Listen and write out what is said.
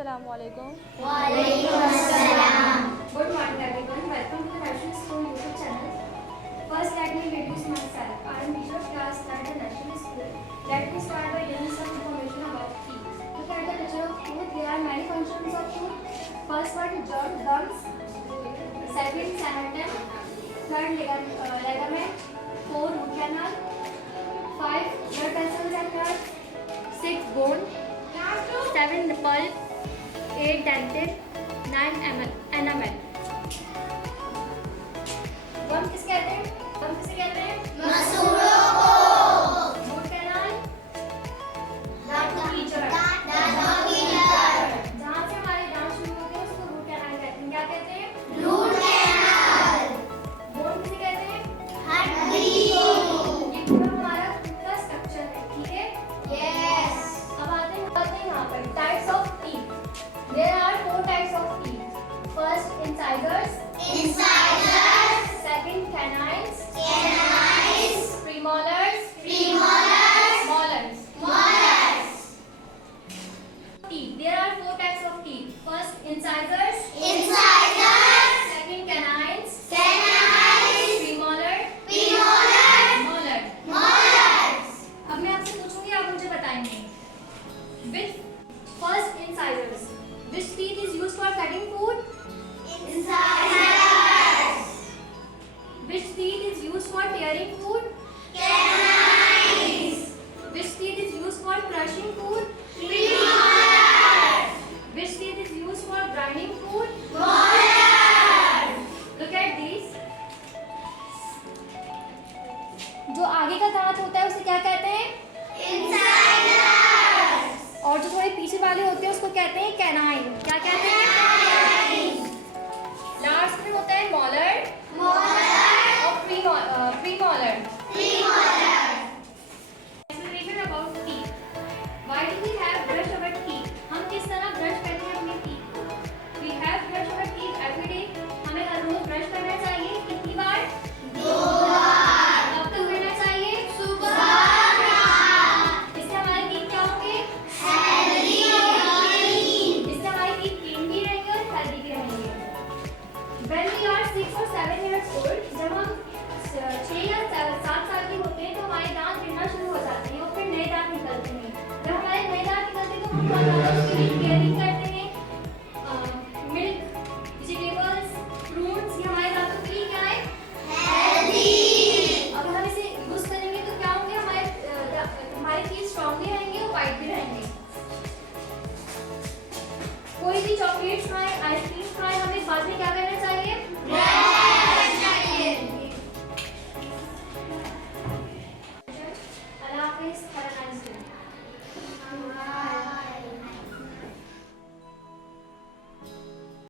Assalamualaikum. Walaikum assalam. Good morning everyone. Welcome to the National School YouTube channel. First, let me introduce myself. I am teacher of class 3rd at National School. Let me start by giving some information about teeth. Look at the picture of tooth. There are many functions of tooth. First one, gums. Second, cenotem. Third, ligament. 4, root canal. 5, blood vessels and nerves. 6, bone. 7, the pulp. 8, dentate. 9, enamel. गम किस कहते हैं? गम किसे कहते हैं? मसूड़ों को root canal, दांतों की जड़। जड़ जहाँ से हमारे दांत शुरू होते हैं उसको रूट कैनाल कहते हैं। क्या कहते हैं? रूट कैनाल बोन किसे कहते हैं? हड्डी ये पूरा हमारा खुद का स्ट्रक्चर है, ठीक है? यस अब आते हैं यहाँ पर types of teeth. There are 4 types of teeth. First, incisors. Insiders Second, canines. कैनाइड्स Premolars. Premolars Molars. Molars Teeth. There are 4 types of teeth. First, incisors. Insiders Second, canines. कैनाइड्स Premolar. Premolars Molar. मोलर्स अब मैं आपसे पूछूंगी, आप मुझे बताएंगे. Which first incisors. Which teeth is used for cutting food? Insiders Which teeth is used for tearing food? कैनाइड्स Which teeth is used for crushing food? Premolars Which teeth is used for grinding food? Molars Look at these. जो आगे का दांत होता है उसे क्या कहते हैं? इंसाइडर्स और जो थोड़े पीछे वाले होते हैं उसको कहते हैं कैनाइन. क्या कहते हैं? लास्ट में होता है मॉलर मोलर और premolar. Premolar Explanation about teeth. Why do we have brush our teeth? हम किस तरह ब्रश करते हैं अपने teeth को? We have brush our teeth every day. हमें हर रोज ब्रश करना चाहिए. कितनी बार? 2 बार कब तक करना चाहिए? सुबह रात इससे हमारे teeth क्या होंगे? हेल्दी इससे हमारे teeth clean भी रहेंगे और healthy भी रहेंगे. When we are 6 or 7 years old, जब हम 6 या 7 साल के होते हैं तो हमारे दांत गिरना शुरू हो जाते हैं और फिर नए दांत निकलते हैं. जब हमारे नए दांत निकलते हैं तो हम बहुत ज़्यादा उसके लिए केयरिंग करते हैं. मिल्क, वेजिटेबल्स, फ्रूट्स, ये हमारे दांतों के लिए क्या है? हेल्दी अगर हम इसे यूज करेंगे तो क्या होंगे? हमारे टीथ स्ट्रॉन्ग भी रहेंगे और वाइट भी रहेंगे. कोई भी चॉकलेट्स खाएं, आइसक्रीम खाएं, हमें बाद में क्या करना चाहिए? ब्रश चाहिए अल्लाह हाफिज़. Have a nice day.